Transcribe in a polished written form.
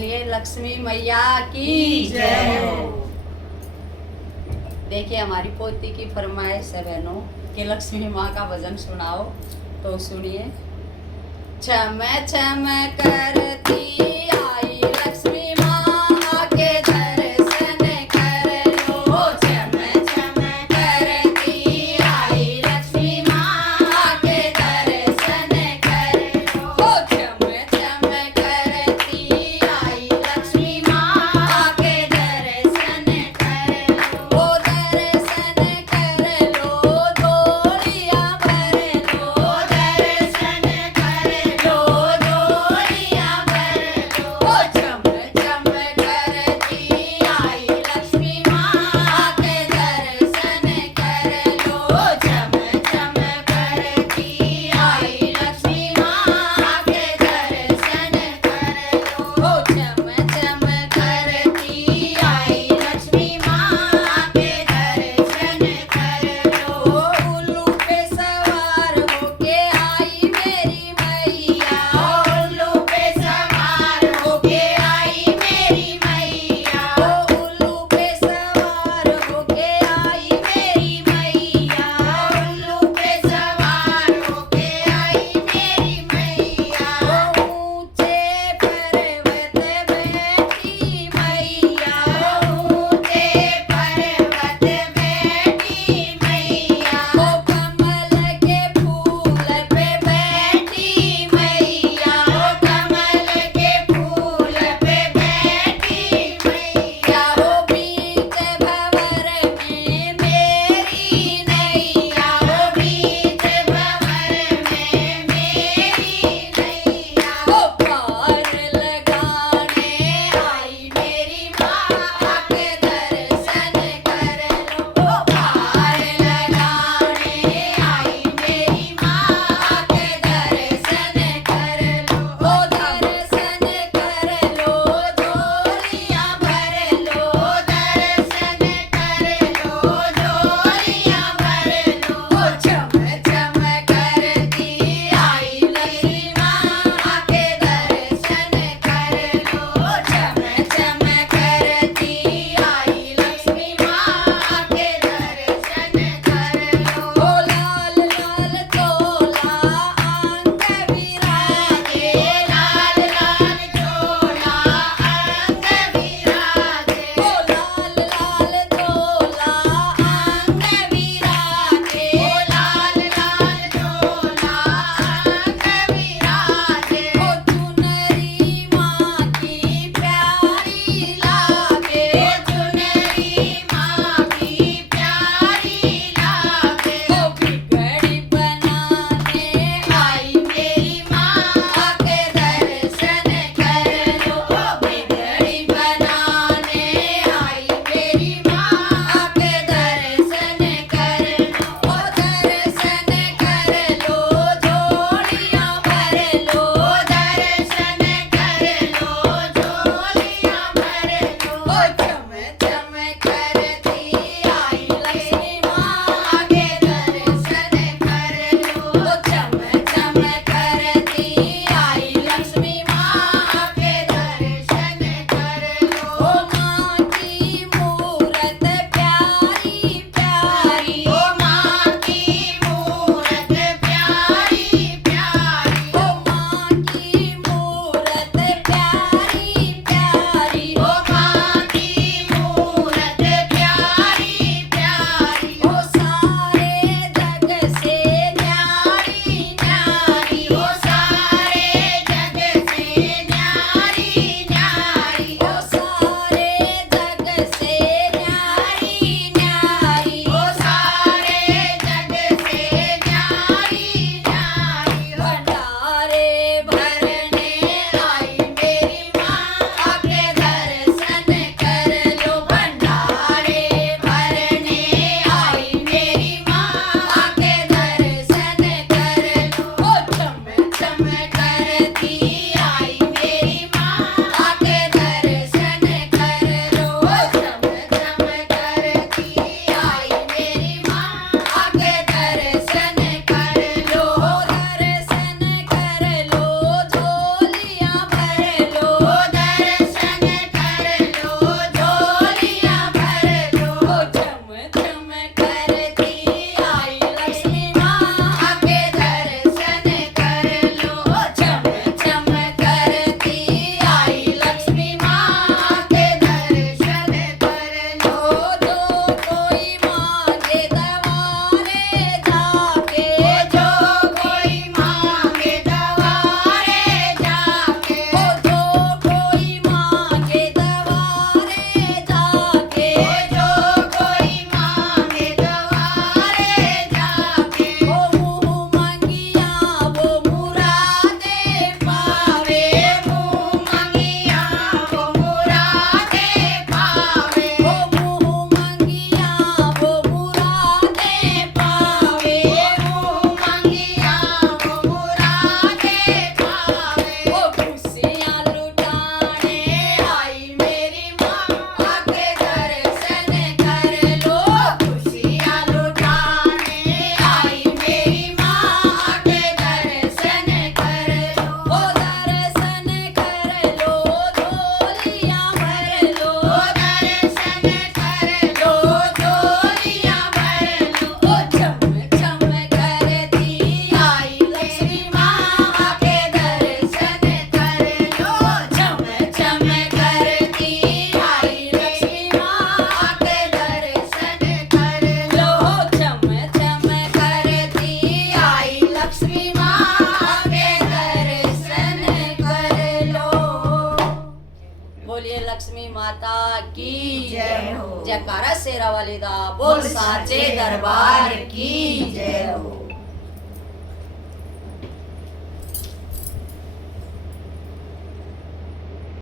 बोलिए लक्ष्मी मैया की जय हो। देखिए हमारी पोती की फरमाइश है बहनों कि लक्ष्मी माँ का भजन सुनाओ, तो सुनिए। छम छम करती आई लक्ष्मी माँ आके दर्शन कर लो। छम छम करती आई लक्ष्मी माँ आके दर्शन कर लो। छम छम करती आई लक्ष्मी माँ आके दर्शन कर लो। दर्शन कर लो, डोलियाँ भर लो। दर्शन कर लो, डोलियाँ भर जयकारा शेरा वाली दा बोल साचे दरबार की जय हो।